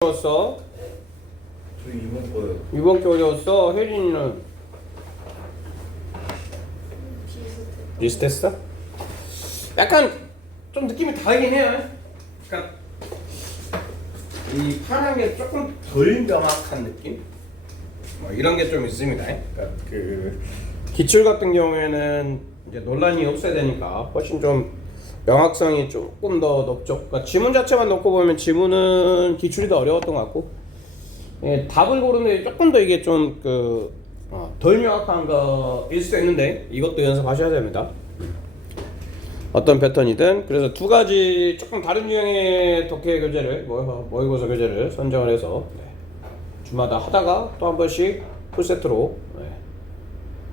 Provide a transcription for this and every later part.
어려웠어? 저 이번 거요. 이번 게 어려웠어? 혜린이는 비슷했어? 약간 좀 느낌이 다르긴 해요. 그러니까 이 파란 게 조금 덜 명확한 느낌? 뭐 이런 게 좀 있습니다. 그러니까 그 기출 같은 경우에는 이제 논란이 없어야 되니까 훨씬 좀 명확성이 조금 더 높죠. 그러니까 지문 자체만 놓고 보면 지문은 기출이 더 어려웠던 것 같고, 예, 답을 고르는데 조금 더 이게 좀 덜 명확한 거일 수도 있는데 이것도 연습하셔야 됩니다. 어떤 패턴이든. 그래서 두 가지 조금 다른 유형의 독해 교재를 모의고사 교재를 선정을 해서 주마다 하다가 또 한 번씩 풀세트로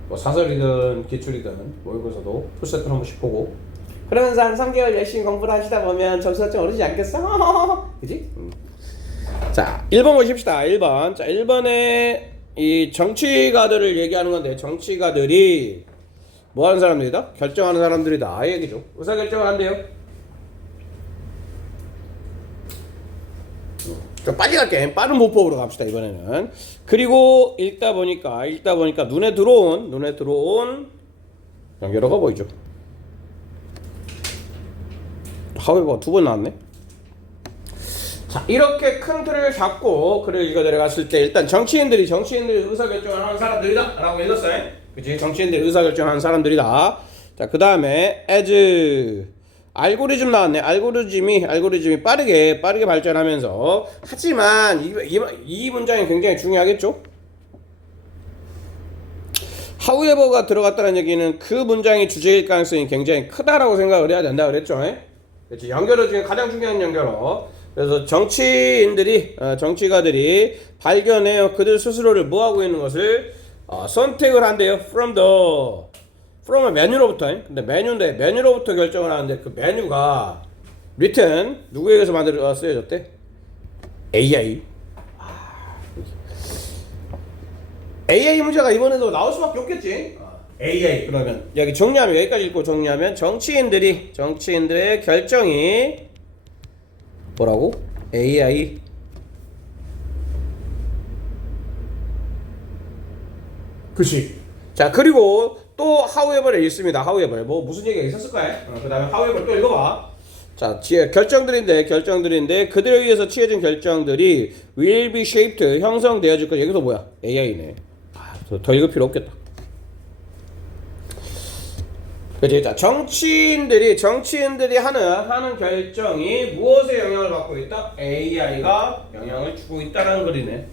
뭐 사설이든 기출이든 모의고사도 풀세트로 한 번씩 보고, 그러면서 한 3개월 열심히 공부를 하시다 보면 점수가 좀 오르지 않겠어? 그지? 자, 1번 보십시다. 1번. 자, 1번에 이 정치가들을 얘기하는 건데, 정치가들이 뭐 하는 사람들이다? 결정하는 사람들이다. 이 얘기죠. 의사결정을 한대요. 좀 빨리 갈게. 빠른 모법으로 갑시다, 이번에는. 그리고 읽다 보니까 눈에 들어온 연결어가 보이죠. 하웨버 두 번 나왔네. 자, 이렇게 큰 틀을 잡고 글을 읽어 내려갔을 때 일단 정치인들이 의사결정을 하는 사람들이다 라고 읽었어요. 그치? 정치인들이 의사결정하는 사람들이다. 자, 그 다음에 as 알고리즘 나왔네. 알고리즘이 빠르게 발전하면서, 하지만 이 문장이 굉장히 중요하겠죠. however가 들어갔다는 얘기는 그 문장이 주제일 가능성이 굉장히 크다라고 생각을 해야 된다 그랬죠. 그렇지. 연결어 중에 가장 중요한 연결어. 그래서 정치가들이 발견해요. 그들 스스로를 뭐하고 있는 것을 선택을 한대요. from은 메뉴로부터. 근데 메뉴로부터 결정을 하는데, 그 메뉴가 written 누구에 의해서 쓰여졌대? AI. AI 문제가 이번에도 나올 수밖에 없겠지. AI. 그러면 여기 정리하면, 여기까지 읽고 정리하면, 정치인들의 결정이 뭐라고? AI. 그치. 자, 그리고 또 however에 있습니다. however. 뭐 무슨 얘기가 있었을까요? 그 다음에 however 또 읽어봐. 자, 결정들인데 그들에 의해서 취해진 결정들이 will be shaped, 형성되어질 것. 여기서 뭐야? AI네. 더 읽을 필요 없겠다. 그치? 자, 정치인들이 하는 결정이 무엇에 영향을 받고 있다? AI가 영향을 주고 있다라는 거리네.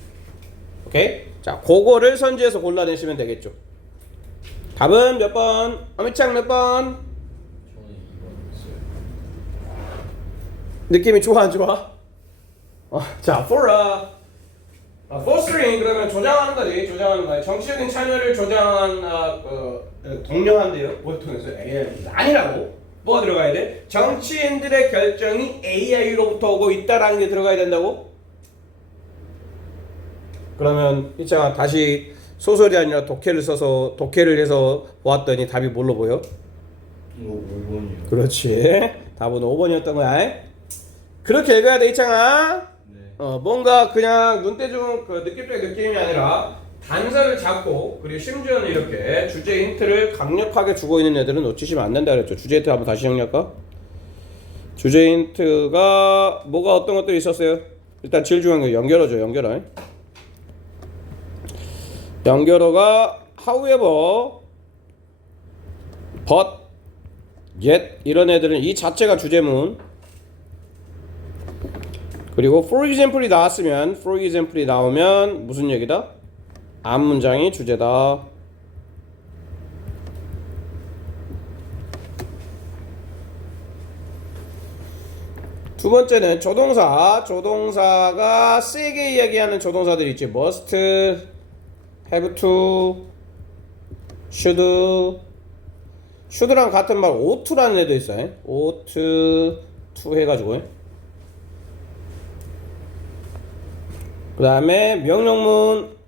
오케이? 자, 그거를 선지해서 골라내시면 되겠죠. 답은 몇 번? 어미창 몇 번? 저는 2번 했어요. 느낌이 좋아 안 좋아? 자, fostering 그러면 조장하는 거지. 정치적인 참여를 조장한 독려한대요. 뭘 통해서? AI. 아니라고. 뭐가 들어가야 돼? 정치인들의 결정이 AI로부터 오고 있다라는 게 들어가야 된다고? 그러면 있잖아, 다시 소설이 아니라 독해를 해서 보았더니 답이 뭘로 보여? 5번이요. 그렇지. 답은 5번이었던 거야. 그렇게 읽어야 돼, 있잖아. 네. 뭔가 그냥 눈대중 느낌적인 느낌이 아니라 단서를 잡고, 그리고 심지어는 이렇게 주제 힌트를 강력하게 주고 있는 애들은 놓치시면 안 된다 그랬죠. 주제 힌트 한번 다시 정리할까? 주제 힌트가 뭐가 어떤 것들이 있었어요? 일단 제일 중요한 게 연결어죠. 연결어가 however, but, yet 이런 애들은 이 자체가 주제문. 그리고 for example이 나오면 무슨 얘기다? 앞 문장이 주제다. 두 번째는 조동사가 세게 이야기하는 조동사들이 있지. must, have to, should랑 같은 말 ought to라는 애도 있어요. ought to 해가지고. 그 다음에 명령문.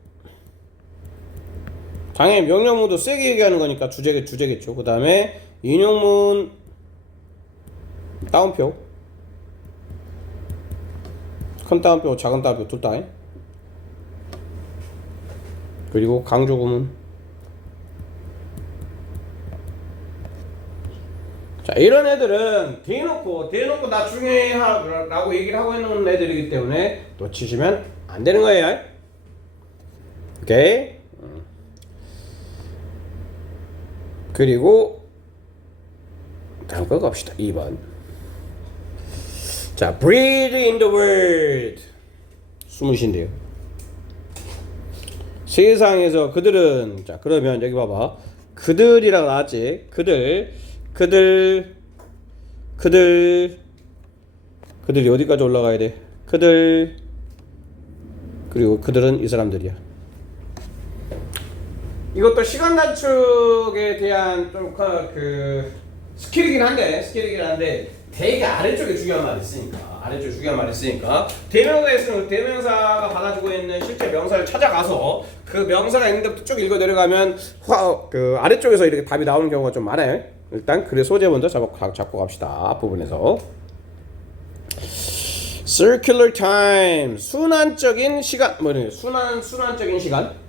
당연히 명령문도 세게 얘기하는 거니까 주제겠죠. 그 다음에 인용문 따옴표. 큰 따옴표, 작은 따옴표 둘 다. 그리고 강조 구문. 자, 이런 애들은 대놓고 나중에 라고 얘기를 하고 있는 애들이기 때문에 놓치시면 안 되는 거예요. 오케이. 그리고 다음 거 갑시다. 2번. 자, breathe in the world. 숨을 쉰대요. 세상에서 그들은, 자, 그러면 여기 봐봐. 그들이라고 나왔지. 그들이 어디까지 올라가야 돼? 그리고 그들은 이 사람들이야. 이것도 시간 단축에 대한 좀 스킬이긴 한데 되게 아래쪽에 중요한 말이 있으니까 대명사에서는 대명사가 받아주고 있는 실제 명사를 찾아가서 그 명사가 있는 데부터 쭉 읽어 내려가면 그 아래쪽에서 이렇게 답이 나오는 경우가 좀 많아요. 일단 글의 소재 먼저 잡고 갑시다. 앞부분에서 circular time, 순환적인 시간. 순환적인 시간.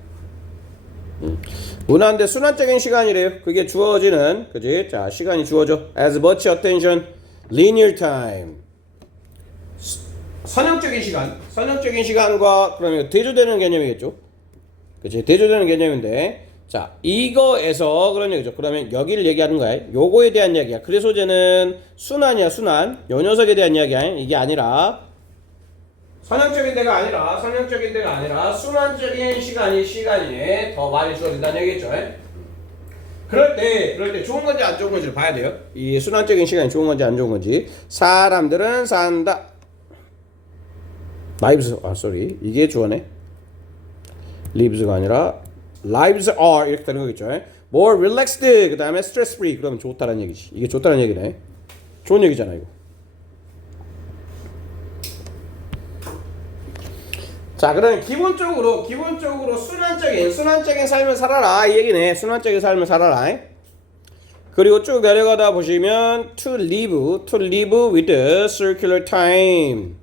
문화인데 순환적인 시간이래요. 그게 주어지는, 그지? 자, 시간이 주어져. As much attention, linear time. 선형적인 시간과 그러면 대조되는 개념이겠죠. 그치? 대조되는 개념인데, 자, 이거에서 그런 얘기죠. 그러면 여기를 얘기하는 거야. 요거에 대한 이야기야. 글의 소재는 순환이야, 순환. 요 녀석에 대한 이야기야. 이게 아니라 선형적인 데가 아니라 순환적인 시간이 더 많이 주어진다는 얘기겠죠. 그럴 때 좋은 건지 안 좋은 건지를 봐야 돼요. 이 순환적인 시간이 좋은 건지 안 좋은 건지. 사람들은 산다. lives, 이게 주어네. lives가 아니라 lives are 이렇게 되는 거겠죠. more relaxed, 그 다음에 stress free. 그러면 좋다라는 얘기지. 이게 좋다는 얘기네. 좋은 얘기잖아 이거. 자, 그러면 기본적으로 순환적인 삶을 살아라 이 얘기네. 순환적인 삶을 살아라. 그리고 쭉 내려가다 보시면 to live with circular time,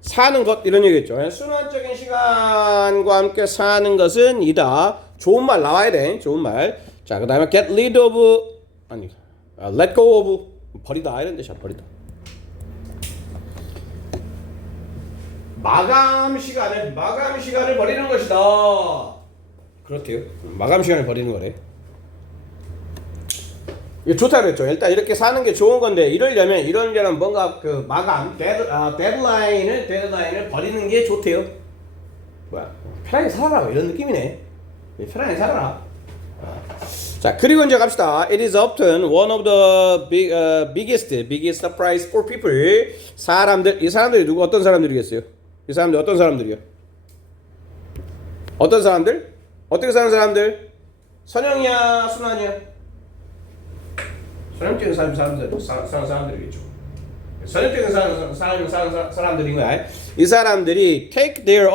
사는 것 이런 얘기겠죠. 순환적인 시간과 함께 사는 것은 이다. 좋은 말 나와야 돼. 좋은 말. 자, 그 다음에 get rid of, let go of, 버리다 이런 뜻이야. 버리다. 마감 시간을 버리는 것이다. 그렇대요. 마감 시간을 버리는 거래. 이거 좋다 그랬죠. 일단 이렇게 사는 게 좋은 건데 이러려면 뭔가 그 마감 데드라인을 버리는 게 좋대요. 뭐야? 편하게 살아라 이런 느낌이네. 편하게 살아라. 자, 그리고 이제 갑시다. It is often one of the biggest surprise for people. 이 사람들이 어떤 사람들이겠어요? 이 사람들 어떤 사람들이요? 어떤 사람들? 어떻게 사는 사람들? 선형이야, 순환이야? 선형적인 사람들이겠죠. 선형적인 사람들인 거야. 이 사람들이 take their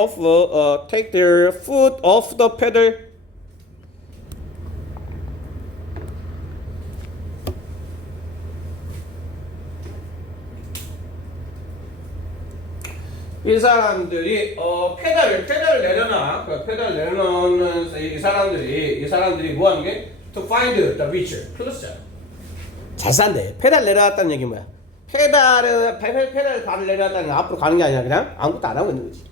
foot off the pedal. 이 사람들이 페달을 내려놔. 페달을 내려놓는 이 사람들이 뭐 하는 게 to find the richer. 그렇죠. 잘 산대. 페달 내려놨다는 얘기 뭐야? 페달 발을 내려놨다는 게 앞으로 가는 게 아니라 그냥 아무것도 안 하고 있는 거지.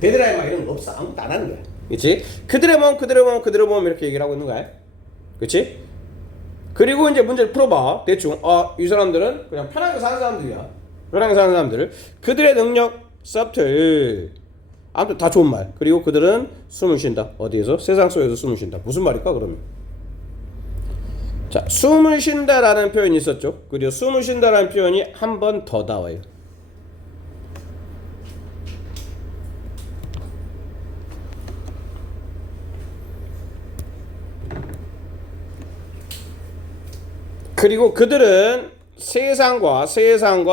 데드라인 막 이런 거 없어. 아무것도 안 하는 거야. 그렇지? 그들의 몸 이렇게 얘기를 하고 있는 거야. 그렇지? 그리고 이제 문제를 풀어봐. 대충 이 사람들은 그냥 편하게 사는 사람들이야. 편하게 사는 사람들. 그들의 능력 subtle. 아무튼 다 좋은 말. 그리고 그들은 숨을 쉰다. 어디에서? 세상 속에서 숨을 쉰다. 무슨 말일까 그러면? 자, 숨을 쉰다라는 표현이 있었죠. 그리고 숨을 쉰다라는 표현이 한 번 더 나와요. 그리고 그들은 세상과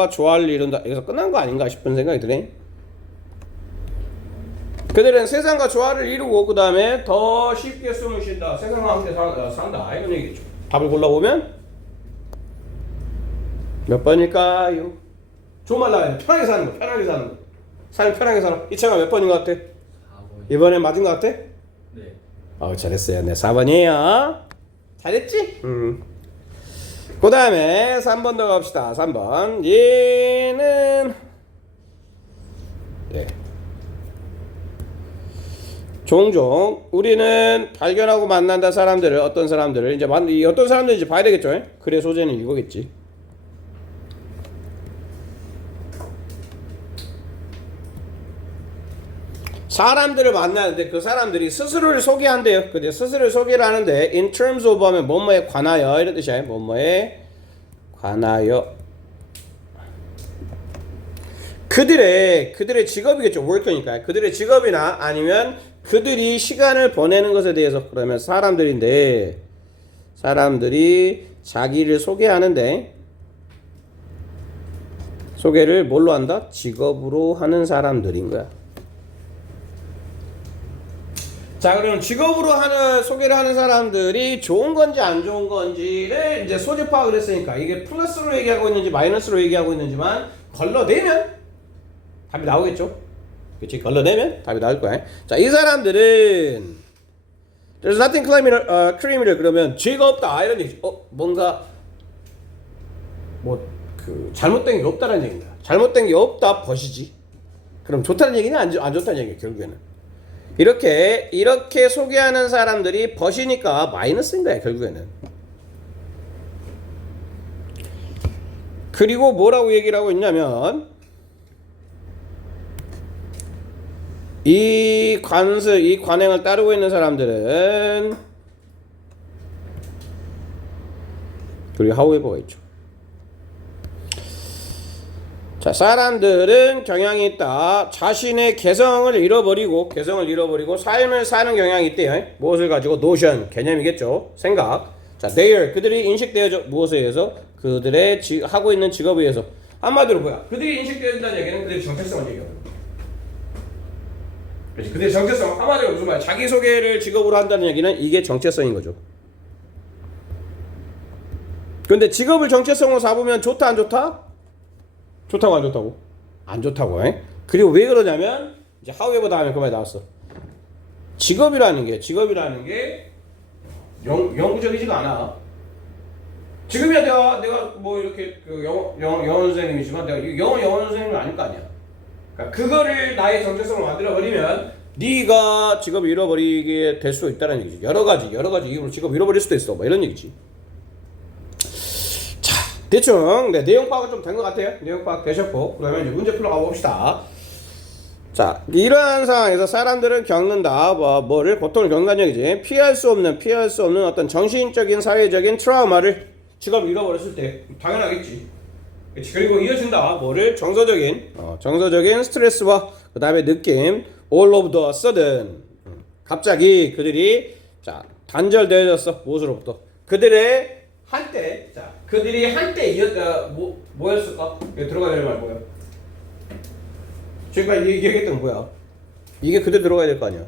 조화를 이룬다. 여기서 끝난 거 아닌가 싶은 생각이 드네. 그들은 세상과 조화를 이루고 그 다음에 더 쉽게 숨을 쉰다. 세상과 함께 산다. 이런 얘기죠. 답을 골라보면 몇 번일까요? 좋은 말 나와요. 편하게 사는 거. 삶 편하게 살아. 이창아 몇 번인 것 같아? 4번. 이번에 맞은 것 같아? 네. 잘했어요. 네, 4번이에요. 잘했지? 그 다음에 3번 더 갑시다. 3번. 얘는 네. 종종 우리는 발견하고 만난다 사람들을 어떤 사람들을 이제 어떤 사람들인지 봐야 되겠죠? 글의 소재는 이거겠지. 사람들을 만나는데 그 사람들이 스스로를 소개한대요. 근데 스스로를 소개를 하는데 in terms of 하면 뭐뭐에 관하여 이런 뜻이야. 뭐뭐에 관하여 그들의 직업이겠죠. work니까 그들의 직업이나 아니면 그들이 시간을 보내는 것에 대해서 그러면 사람들인데 사람들이 자기를 소개하는데 소개를 뭘로 한다? 직업으로 하는 사람들인 거야. 자, 그럼 직업으로 소개를 하는 사람들이 좋은 건지 안 좋은 건지를 이제 소재 파악을 했으니까 이게 플러스로 얘기하고 있는지 마이너스로 얘기하고 있는지만 걸러내면 답이 나오겠죠? 그치? 걸러내면 답이 나올 거야. 자, 이 사람들은 there's nothing criminal 그러면 죄가 없다 이런 얘기지. 뭔가 잘못된 게 없다는 얘기입니다. 잘못된 게 없다 벗이지. 그럼 좋다는 얘기는 안 좋다는 얘기예요. 결국에는. 이렇게 소개하는 사람들이 벗이니까 마이너스인 거야 결국에는. 그리고 뭐라고 얘기를 하고 있냐면 이 관행을 따르고 있는 사람들은 그리고 however가 있죠. 자, 사람들은 경향이 있다. 자신의 개성을 잃어버리고 삶을 사는 경향이 있대요. 무엇을 가지고? notion, 개념이겠죠. 생각. 자, their, 그들이 인식되어져 무엇에 의해서? 그들의 하고 있는 직업에 의해서. 한마디로 뭐야? 그들이 인식되어진다는 얘기는 그들의 정체성을 얘기하는 거야. 그렇지? 그들의 정체성. 한마디로 무슨 말이야? 자기소개를 직업으로 한다는 얘기는 이게 정체성인 거죠. 근데 직업을 정체성으로 잡으면 좋다 안 좋다? 좋다고 안 좋다고? 안 좋다고. 그리고 왜 그러냐면 이제 however 다음에 그 말이 나왔어. 직업이라는 게 영구적이지가 않아. 지금이야 내가 뭐 이렇게 그 영어 선생님이지만 내가 영어 선생님은 아닐 거 아니야. 그러니까 그거를 나의 정체성으로 만들어 버리면 네가 직업을 잃어버리게 될 수 있다는 얘기지. 여러 가지 이유로 직업 잃어버릴 수도 있어. 뭐 이런 얘기지. 대충 내용 파악은 좀 된 것 같아요. 내용 파악 되셨고 그러면 이제 문제 풀러 가봅시다. 자, 이러한 상황에서 사람들은 겪는다 뭐를 고통을 겪는다는 얘기지. 피할 수 없는 어떤 정신적인 사회적인 트라우마를 직업을 잃어버렸을 때 당연하겠지. 그치? 그리고 이어진다 뭐를 정서적인 스트레스와 그 다음에 느낌 all of the sudden 갑자기 그들이 단절되어졌어. 무엇으로부터? 그들이 한때 뭐였을까? 여기 들어가야 될 말 뭐야? 지금까지 얘기했던 건 뭐야? 이게 그대로 들어가야 될 거 아니야?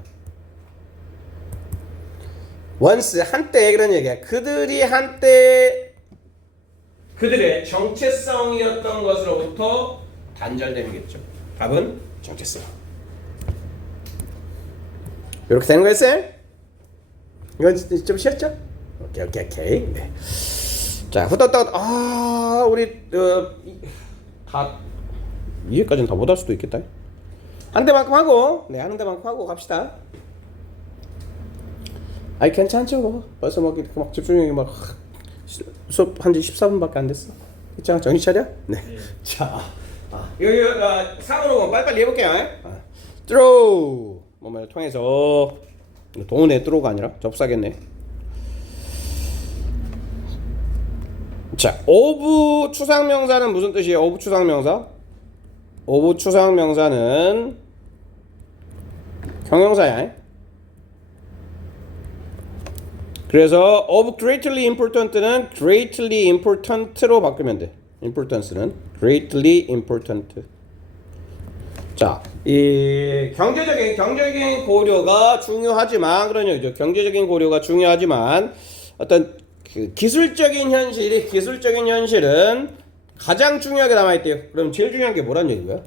once 한때 그런 얘기야. 그들이 한때 그들의 정체성이었던 것으로부터 단절되는겠죠. 답은 정체성. 이렇게 되는 거였어요? 이건 좀 쉬웠죠? 오케이. 네. 자, 후다닥 우리 다 이해까지는 다 못할 수도 있겠다. 한 대만큼 하고 하는 대만큼 하고 갑시다. 아이 괜찮죠? 벌써 막 집중력이 수업 한지 14분밖에 안 됐어. 있잖아, 정신 차려? 네. 자, 여기 상으로 빨리빨리 해볼게요. throw 뭐를 통해서 동원의 throw가 아니라 접사겠네. 자, of 추상명사는 무슨 뜻이에요? of 추상명사는 경영사야. 그래서 of greatly important는 greatly important로 바꾸면 돼. importance는 greatly important. 자, 이 경제적인 고려가 중요하지만 그런 얘기죠. 경제적인 고려가 중요하지만 어떤 그 기술적인 현실은 가장 중요하게 남아있대요. 그럼 제일 중요한 게 뭐란 얘기야?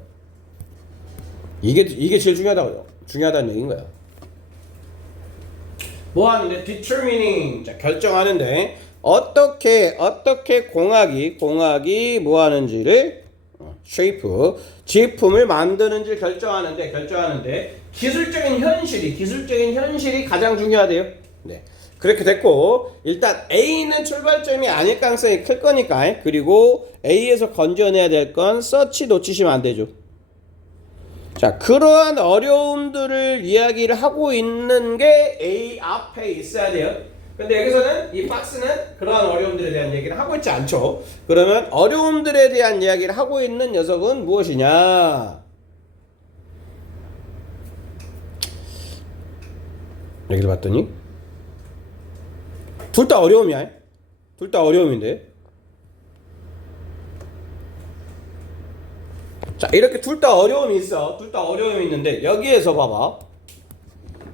이게 제일 중요하다는 얘기인 거야. 뭐 하는데 determining 자 결정하는데 어떻게 공학이 뭐 하는지를 shape 제품을 만드는지 결정하는데 기술적인 현실이 가장 중요하대요. 네. 그렇게 됐고 일단 A는 출발점이 아닐 가능성이 클 거니까 그리고 A에서 건져내야 될 건 서치 놓치시면 안 되죠. 자, 그러한 어려움들을 이야기를 하고 있는 게 A 앞에 있어야 돼요. 근데 여기서는 이 박스는 그러한 어려움들에 대한 얘기를 하고 있지 않죠. 그러면 어려움들에 대한 이야기를 하고 있는 녀석은 무엇이냐? 여기를 봤더니 둘 다 어려움이야. 둘 다 어려움인데. 자, 이렇게 둘 다 어려움이 있어. 둘 다 어려움이 있는데 여기에서 봐봐.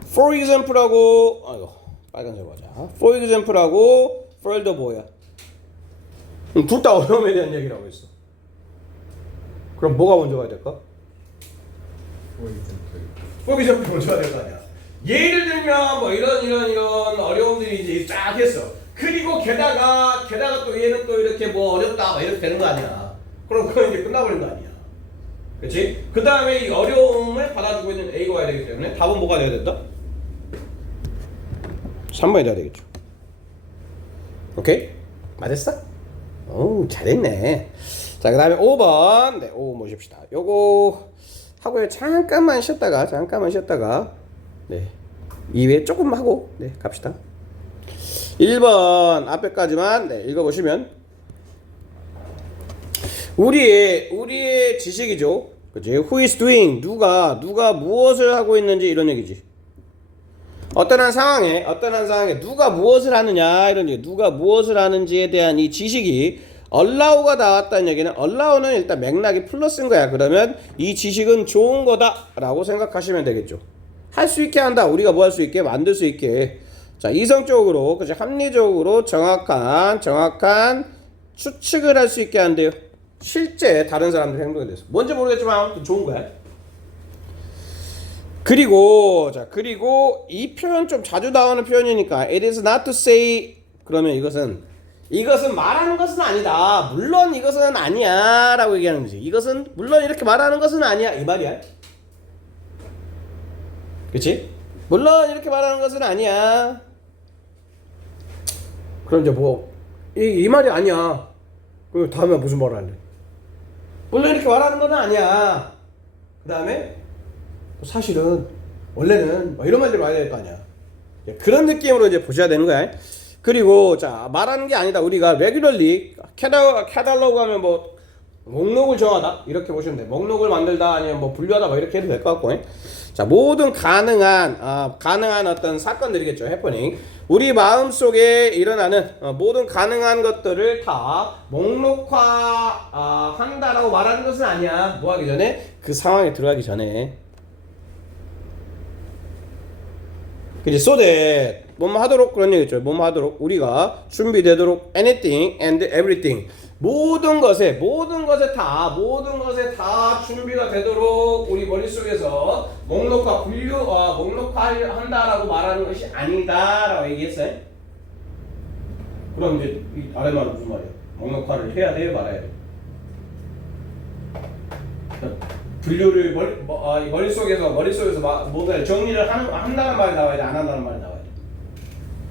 For example하고 아이고 빨간색 맞아. For example하고 further 뭐야? 둘 다 어려움에 대한 얘기를 하고 있어. 그럼 뭐가 먼저 가야 될까? For example 먼저 가야 될 거 아니야. 예를 들면 뭐 이런 어려움들이 이제 쫙 했어. 그리고 게다가 또 얘는 또 이렇게 뭐 어렵다 막 이렇게 되는 거 아니야. 그럼 그건 이제 끝나버린 거 아니야. 그렇지? 그 다음에 이 어려움을 받아주고 있는 A가 와야 되기 때문에 답은 뭐가 돼야 된다? 3번이 돼야 되겠죠. 오케이? 맞았어? 오 잘했네. 자, 그 다음에 5번. 네, 5번 모십시다. 요거 하고요. 잠깐만 쉬었다가 네, 2회 조금 하고 네 갑시다. 1번 앞에까지만 네, 읽어보시면 우리의 지식이죠. 그치? Who is doing? 누가 무엇을 하고 있는지 이런 얘기지. 어떤 한 상황에 누가 무엇을 하느냐 이런 얘기. 누가 무엇을 하는지에 대한 이 지식이 allow가 나왔다는 얘기는 allow는 일단 맥락이 플러스인 거야. 그러면 이 지식은 좋은 거다라고 생각하시면 되겠죠. 할 수 있게 한다. 우리가 뭐 할 수 있게 만들 수 있게. 자, 이성적으로 그치? 합리적으로 정확한 추측을 할 수 있게 한대요. 실제 다른 사람들의 행동에 대해서 뭔지 모르겠지만 좋은 거야. 그리고 이 표현 좀 자주 나오는 표현이니까 it is not to say 그러면 이것은 말하는 것은 아니다. 물론 이것은 아니야 라고 얘기하는 거지. 이것은 물론 이렇게 말하는 것은 아니야 이 말이야. 그치? 물론 이렇게 말하는 것은 아니야. 그럼 이제 뭐 이 말이 아니야. 그럼 다음에 무슨 말을 할래? 물론 이렇게 말하는 건 아니야. 그 다음에 사실은 원래는 뭐 이런 말들이 와야 될 거 아니야. 그런 느낌으로 이제 보셔야 되는 거야. 그리고 자, 말하는 게 아니다. 우리가 regularly catalog 하면 뭐 목록을 정하다 이렇게 보시면 돼. 목록을 만들다 아니면 뭐 분류하다 뭐 이렇게 해도 될 것 같고. 자, 모든 가능한 어떤 사건들이겠죠. 해프닝. 우리 마음속에 일어나는 모든 가능한 것들을 다 목록화 한다라고 말하는 것은 아니야. 뭐 하기 전에? 그 상황에 들어가기 전에. 그치? so that 뭐뭐 하도록 그런 얘기죠. 뭐뭐 하도록 우리가 준비되도록 anything and everything 모든 것에 다 준비가 되도록 우리 머릿속에서 목록화한다라고 말하는 것이 아니다라고 얘기했어요. 그럼 이제 이 아래 말은 무슨 말이야? 목록화를 해야 돼요, 말아야 돼? 분류를 머릿속에서 뭔가 정리를 한다는 말이 나와야 돼, 안 한다는 말이 나와야 돼.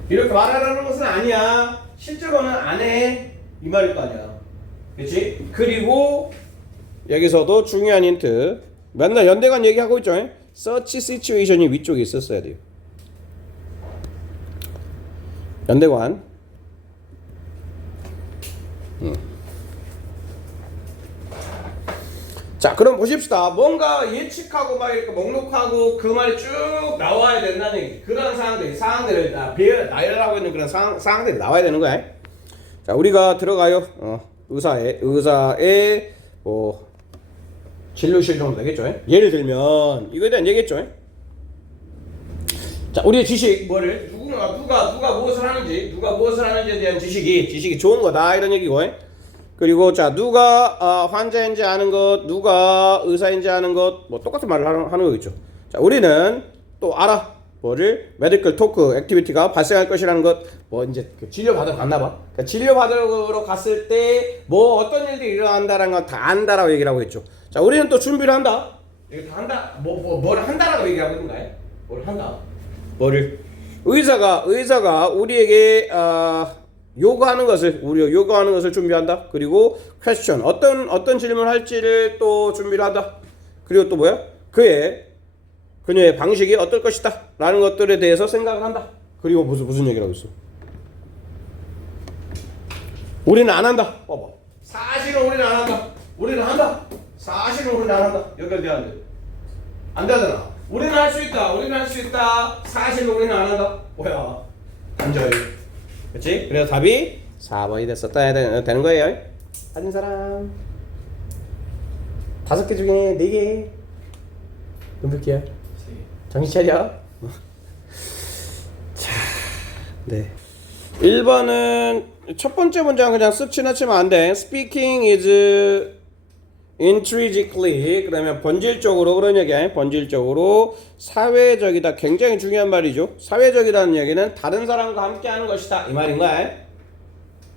이렇게 말하라는 것은 아니야. 실제로는 안 해. 이 말일 거 아니야. 그치? 그리고 여기서도 중요한 힌트. 맨날 연대관 얘기하고 있죠. Such situation이 위쪽에 있었어야 돼요. 연대관. 자, 그럼 보십시다. 뭔가 예측하고 막 이렇게 목록하고 그 말이 쭉 나와야 된다는 얘기. 그런 상황들을 나열하고 있는 그런 상황들이 나와야 되는 거야. 자, 우리가 들어가요. 의사의 뭐 진료실 정도 되겠죠. 예를 들면 이거에 대한 얘기겠죠. 자, 우리의 지식 뭐를 누가 무엇을 하는지에 대한 지식이 좋은 거다 이런 얘기고. 그리고 자 누가 환자인지 아는 것, 누가 의사인지 아는 것, 뭐 똑같은 말을 하는 거겠죠. 자 우리는 또 알아. 뭐를 메디컬 토크 액티비티가 발생할 것이라는 것, 뭐 이제 진료 받으러 갔나 봐. 그러니까 진료 받으러 갔을 때 뭐 어떤 일들이 일어난다라는 건 다 안다라고 얘기를 하고 있죠. 자 우리는 또 준비를 한다. 이거 다 한다. 뭘 한다라고 얘기하고 있는가요? 뭘 한다. 뭐를 의사가 우리에게 요구하는 것을 준비한다. 그리고 퀘스천 어떤 질문을 할지를 또 준비를 한다. 그리고 또 뭐야? 그녀의 방식이 어떨 것이다 라는 것들에 대해서 생각을 한다. 그리고 무슨 얘기를 하고 있어? 우리는 안 한다. 봐봐. 사실은 우리는 안 한다. 우리는 한다. 사실은 우리는 안 한다. 연결돼야 안 돼. 안 되잖아. 우리는 할 수 있다. 사실은 우리는 안 한다. 뭐야? 단절. 그렇지? 그래서 답이 4번이 됐었다 되는 거예요. 가진 사람 5개 중에 4개. 몇 개야? 정신 차려. 자, 네. 1번은 첫 번째 문장 그냥 쓱 지나치면 안 돼. Speaking is intrinsically, 그러면 본질적으로 그런 얘기야. 본질적으로 사회적이다. 굉장히 중요한 말이죠. 사회적이라는 얘기는 다른 사람과 함께하는 것이다 이 말인 거야.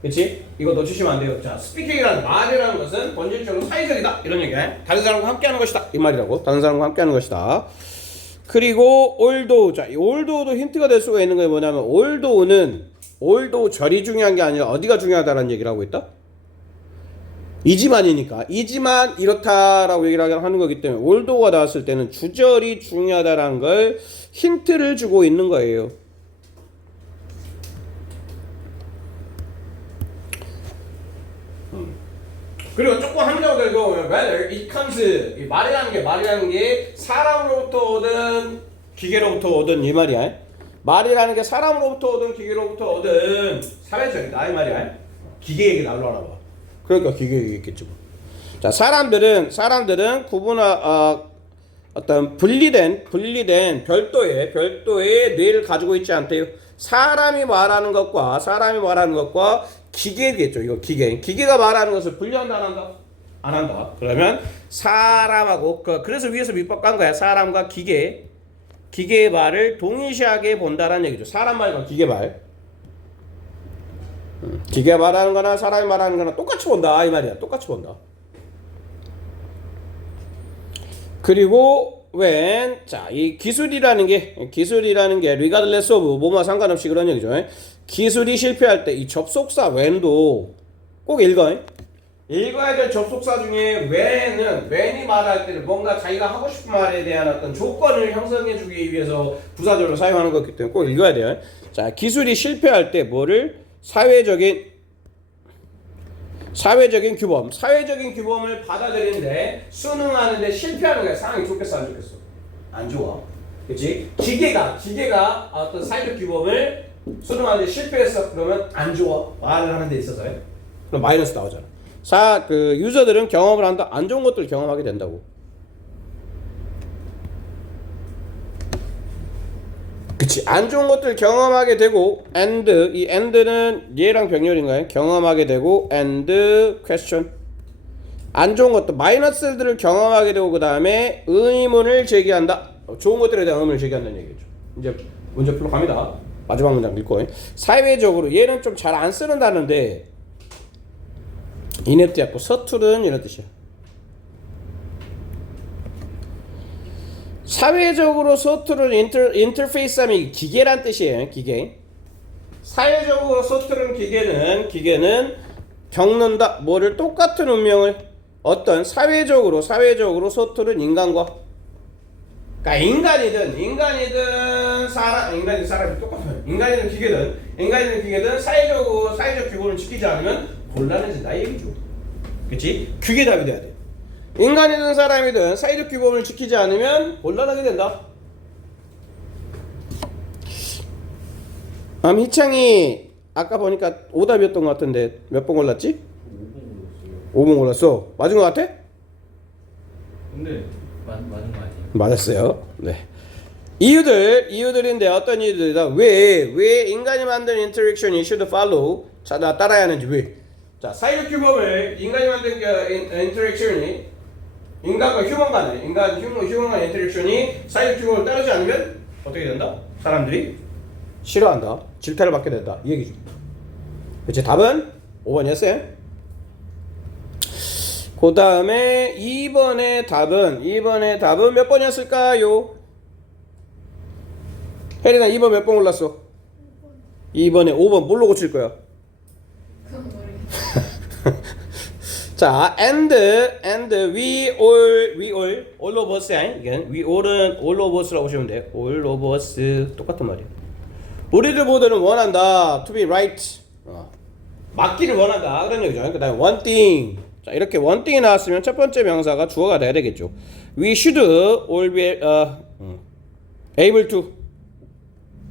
그렇지? 이거 놓치시면 안 돼요. 자, speaking이라는 말이라는 것은 본질적으로 사회적이다 이런 얘기야. 다른 사람과 함께하는 것이다 이 말이라고. 다른 사람과 함께하는 것이다. 그리고 although, 자, 이 although도 힌트가 될 수가 있는 게 뭐냐면 although 절이 중요한 게 아니라 어디가 중요하다라는 얘기를 하고 있다. 이지만이니까 이지만 이렇다라고 얘기를 하는 거기 때문에 althouggh가 나왔을 때는 주절이 중요하다라는 걸 힌트를 주고 있는 거예요. 그리고 조금 함정을 들고 whether it comes, 말이라는 게 사람으로부터 오든 기계로부터 오든 이 말이야. 말이라는 게 사람으로부터 오든 기계로부터 오든 사회적이다 이 말이야. 기계 얘기 날라나 봐. 그러니까 기계 얘기겠지 뭐. 자, 사람들은 어떤 분리된 별도의 뇌를 가지고 있지 않대요. 사람이 말하는 것과 기계겠죠. 이거 기계가 말하는 것을 분리한다 안 한다? 안 한다. 그러면 사람하고 그래서 위에서 밑밥 깐 거야. 사람과 기계의 말을 동일시하게 본다라는 얘기죠. 사람 말과 기계 말. 기계가 말하는 거나 사람이 말하는 거나 똑같이 본다 이 말이야. 똑같이 본다. 그리고 이 기술이라는 게 regardless of 뭐뭐 상관없이 그런 얘기죠. 기술이 실패할 때 이 접속사 when도 꼭 읽어야 될 접속사 중에 when이 말할 때는 뭔가 자기가 하고 싶은 말에 대한 어떤 조건을 형성해 주기 위해서 부사절로 사용하는 거기 때문에 꼭 읽어야 돼요. 자, 기술이 실패할 때 뭐를 사회적인 규범을 받아들이는데 수능하는데 실패하는 거야. 상황이 좋겠어 안 좋겠어? 안 좋아. 그렇지? 기계가 어떤 사회적 규범을 수능하는데 실패했어. 그러면 안 좋아. 말을 하는 데 있어서 그럼 마이너스 나오잖아. 유저들은 경험을 한다. 안 좋은 것들을 경험하게 된다고. 그치. 안 좋은 것들 경험하게 되고 이 and는 얘랑 병렬인가요? 경험하게 되고 and question. 안 좋은 것들 마이너스들을 경험하게 되고 그 다음에 의문을 제기한다. 좋은 것들에 대한 의문을 제기한다는 얘기죠. 이제 문제 풀러 갑니다. 마지막 문장 읽고. 사회적으로 얘는 좀 잘 안 쓰는 단어인데 이네트 약고 서툴은 이런 뜻이야. 사회적으로 서투른 인터페이스하면 기계란 뜻이에요. 기계. 사회적으로 서투른 기계는 겪는다. 뭐를 똑같은 운명을 어떤 사회적으로 서투른 인간과. 그러니까 인간이든 사람이 똑같아요. 인간이든 기계든 사회적 규범을 지키지 않으면 곤란해진다 이 얘기죠. 그렇지? 그게 답이 돼야 돼. 인간이든 사람이든 사회적 규범을 지키지 않으면 곤란하게 된다. 희창이 아까 보니까 오답이었던 것 같은데 몇 번 골랐지? 5번 골랐어. 맞은 것 같아? 근데 맞는 거 아니에요? 맞았어요. 네. 이유들인데 어떤 이유들이다. 왜 인간이 만든 인터랙션이 should follow? 자, 나 따라야 하는지 왜? 자, 사이드 규범을 인간이 만든 인터랙션이 인간과 휴먼 간의 휴먼 간의 인터랙션이 사이드 규범을 따르지 않으면 어떻게 된다? 사람들이 싫어한다. 질타를 받게 된다. 이 얘기죠. 그치? 답은 5번이었어요. 그 다음에 2번의 답은 몇 번이었을까요? 혜린아 2번 몇 번 골랐어? 2번에 5번 뭘로 고칠 거야? 그건 모르겠어. 자, and we all of us, again, we all은 all of us라고 보시면 돼. all of us 똑같은 말이야. 우리들 모두는 원한다. to be right. 맞기를 원한다. 그런 얘기죠. 그다음에 one thing. 자, 이렇게 one thing이 나왔으면 첫 번째 명사가 주어가 돼야 되겠죠. We should all be able to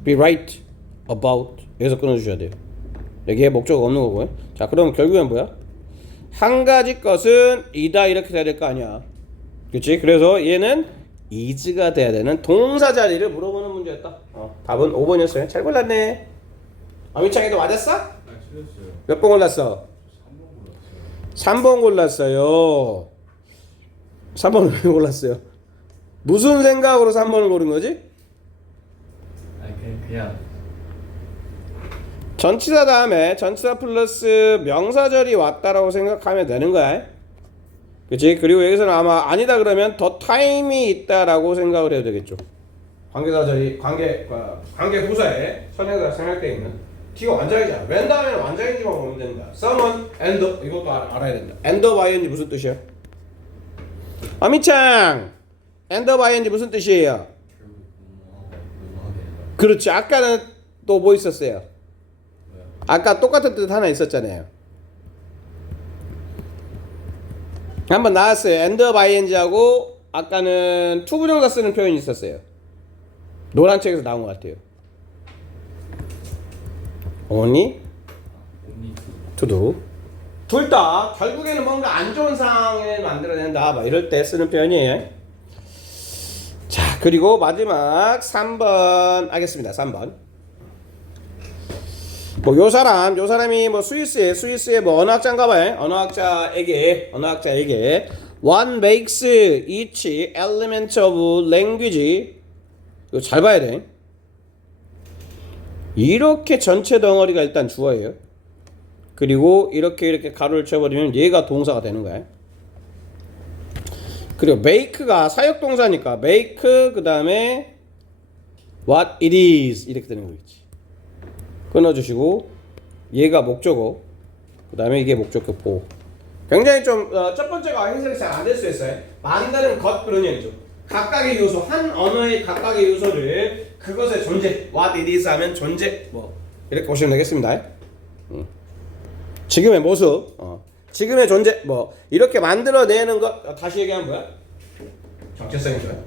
be right about. 여기서 끊어주셔야 돼요. 여기에 목적 없는 거고요. 자, 그럼 결국엔 뭐야? 한 가지 것은 이다 이렇게 돼야 될 거 아니야. 그렇지? 그래서 얘는 is가 돼야 되는 동사 자리를 물어보는 문제였다. 답은 5번이었어요. 잘 골랐네. 어미창이도 맞았어? 아, 틀렸어요. 몇 번 골랐어? 3번 골랐어요. 3번 골랐어요. 3번을 왜 골랐어요? 무슨 생각으로 3번을 고른 거지? 아니 그냥 전치사 다음에 전치사 플러스 명사절이 왔다라고 생각하면 되는 거야. 그치? 그리고 여기서는 아마 아니다 그러면 더 타임이 있다라고 생각을 해도 되겠죠. 관계사절이 관계 후사에 선행사가 생략되어 있는 T가 완장이잖아. 맨 다음에는 완장인지만 보면 되는 거야. someone and 이것도 알아야 된다. and by ing 무슨 뜻이야? 어미창 and by ing 무슨 뜻이에요? 결국 뭐하게 그렇지. 아까는 또 뭐 있었어요? 아까 똑같은 뜻 하나 있었잖아요. 한번 나왔어요. and by ing하고 아까는 투부정사 쓰는 표현이 있었어요. 노란 책에서 나온 것 같아요. only only to do. 둘 다 결국에는 뭔가 안 좋은 상황을 만들어낸다. 막 이럴 때 쓰는 표현이에요. 자, 그리고 마지막 3번 하겠습니다. 3번. 뭐 요 사람이 뭐 스위스의 뭐 언어학자인가 봐요. 언어학자에게 one makes each element of language. 이거 잘 봐야 돼. 이렇게 전체 덩어리가 일단 주어예요. 그리고 이렇게 가로를 쳐버리면 얘가 동사가 되는 거야. 그리고 make가 사역동사니까 make 그 다음에 what it is 이렇게 되는 거겠지. 끊어주시고 얘가 목적어 그 다음에 이게 목적격 보호. 굉장히 좀 첫 번째가 해석이 잘 안 될 수 있어요. 만드는 것 그런 얘기죠. 각각의 요소 한 언어의 각각의 요소를 그것의 존재 what it is 하면 존재 뭐 이렇게 보시면 되겠습니다. 지금의 모습 지금의 존재 뭐 이렇게 만들어내는 것 다시 얘기하면 뭐야? 정체성이죠.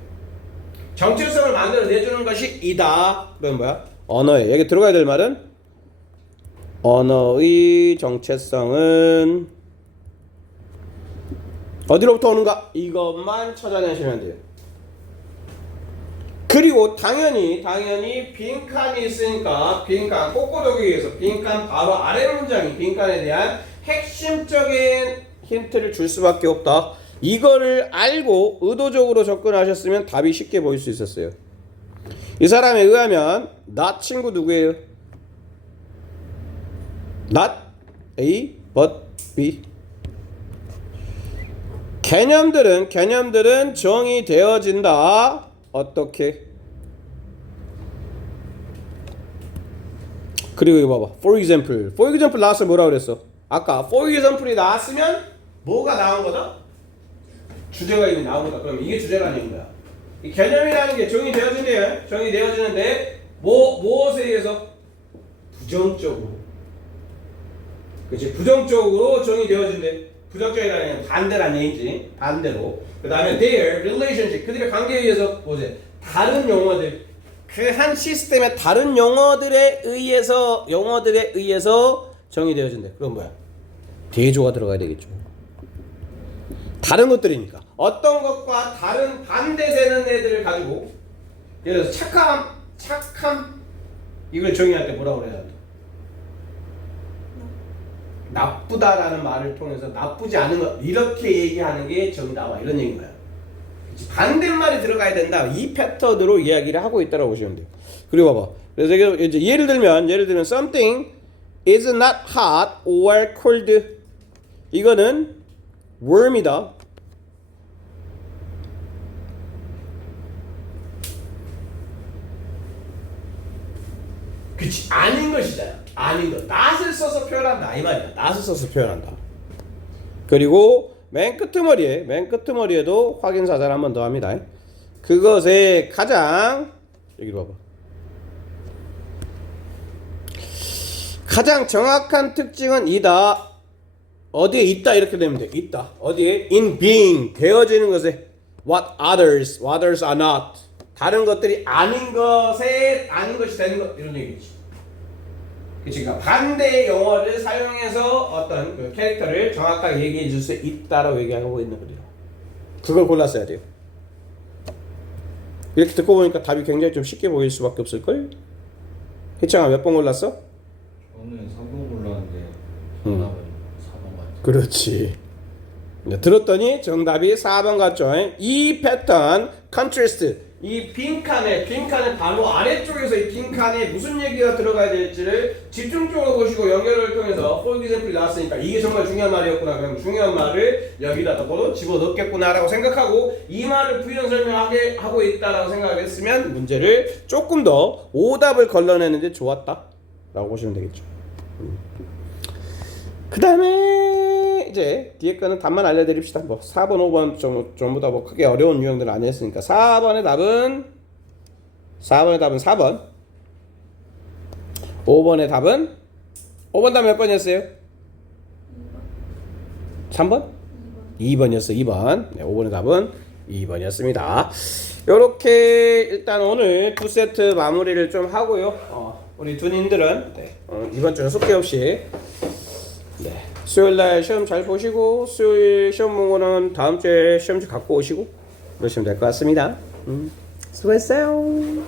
정체성을 만들어내주는 것이 이다. 그건 뭐야? 언어에 여기 들어가야 될 말은 언어의 정체성은 어디로부터 오는가? 이것만 찾아내시면 돼요. 그리고 당연히 빈칸이 있으니까 빈칸 꼬꼬도기 위해서 빈칸 바로 아래 문장이 빈칸에 대한 핵심적인 힌트를 줄 수밖에 없다. 이거를 알고 의도적으로 접근하셨으면 답이 쉽게 보일 수 있었어요. 이 사람에 의하면 나 친구 누구예요? Not A but B. 개념들은 정의되어진다. 어떻게? 그리고 이거 봐봐. For example 나왔으면 뭐라 그랬어? 아까 for example이 나왔으면 뭐가 나온 거다? 주제가 이미 나온 거다. 그럼 이게 주제라는 거야. 이 개념이라는 게 정의되어진대요. 정의되어지는데 무엇에 의해서? 부정적으로. 그렇지? 부정적으로 정의되어진대. 부정적이라는 건 반대라는 얘기지. 반대로. 그 다음에 their relationship. 그들의 관계에 의해서 뭐지? 다른 용어들. 그 한 시스템의 다른 용어들에 의해서 정의되어진대. 그럼 뭐야? 대조가 들어가야 되겠죠. 다른 것들이니까. 어떤 것과 다른 반대되는 애들을 가지고 예를 들어서 착함 이걸 정의할 때 뭐라고 그래야 돼? 나쁘다라는 말을 통해서 나쁘지 않은 것 이렇게 얘기하는 게 정답이다 이런 얘기인 거야. 그치? 반대말이 들어가야 된다. 이 패턴으로 이야기를 하고 있다고 보시면 돼요. 그리고 봐봐. 그래서 이제 예를 들면 something is not hot or cold. 이거는 worm이다. 그치 아닌 것이잖아. 아닌 것. not을 써서 표현한다 이 말이야. not을 써서 표현한다. 그리고 맨 끄트머리에도 확인 사절 한 번 더 합니다. 그것의 가장 여기로 봐봐. 가장 정확한 특징은 이다. 어디에 있다 이렇게 되면 돼. 있다. 어디에? In being 되어지는 것에 what others are not. 다른 것들이 아닌 것에 아닌 것이 되는 것 이런 얘기지. 그치? 그러니까 반대의 용어를 사용해서 어떤 그 캐릭터를 정확하게 얘기해 줄 수 있다라고 얘기하고 있는 거예요. 그걸 골랐어야 돼요. 이렇게 듣고 보니까 답이 굉장히 좀 쉽게 보일 수밖에 없을걸? 희창아 몇 번 골랐어? 저는 3번 골랐는데 정답은 4번 같아요. 그렇지. 들었더니 정답이 4번 같죠? 이 패턴, 컨트라스트, 이 빈칸에 바로 아래쪽에서 이 빈칸에 무슨 얘기가 들어가야 될지를 집중적으로 보시고 연결을 통해서 for example이 나왔으니까 이게 정말 중요한 말이었구나. 그럼 중요한 말을 여기다 집어넣겠구나라고 생각하고 이 말을 부연 설명하게 하고 있다라고 생각했으면 문제를 조금 더 오답을 걸러내는데 좋았다 라고 보시면 되겠죠. 그 다음에 이제 뒤에 거는 답만 알려드립시다. 뭐 4번, 5번 전부 다 뭐 크게 어려운 유형들은 아니었으니까 4번의 답은 4번. 5번의 답은 5번 답 몇 번이었어요? 3번? 2번이었어. 2번. 네, 5번의 답은 2번이었습니다. 요렇게 일단 오늘 두 세트 마무리를 좀 하고요. 우리 두님들은 이번 주는 숙제 없이 수요일날 시험 잘 보시고 수요일 시험 문고는 다음 주에 시험지 갖고 오시고 그러시면 될 것 같습니다. 수고했어요.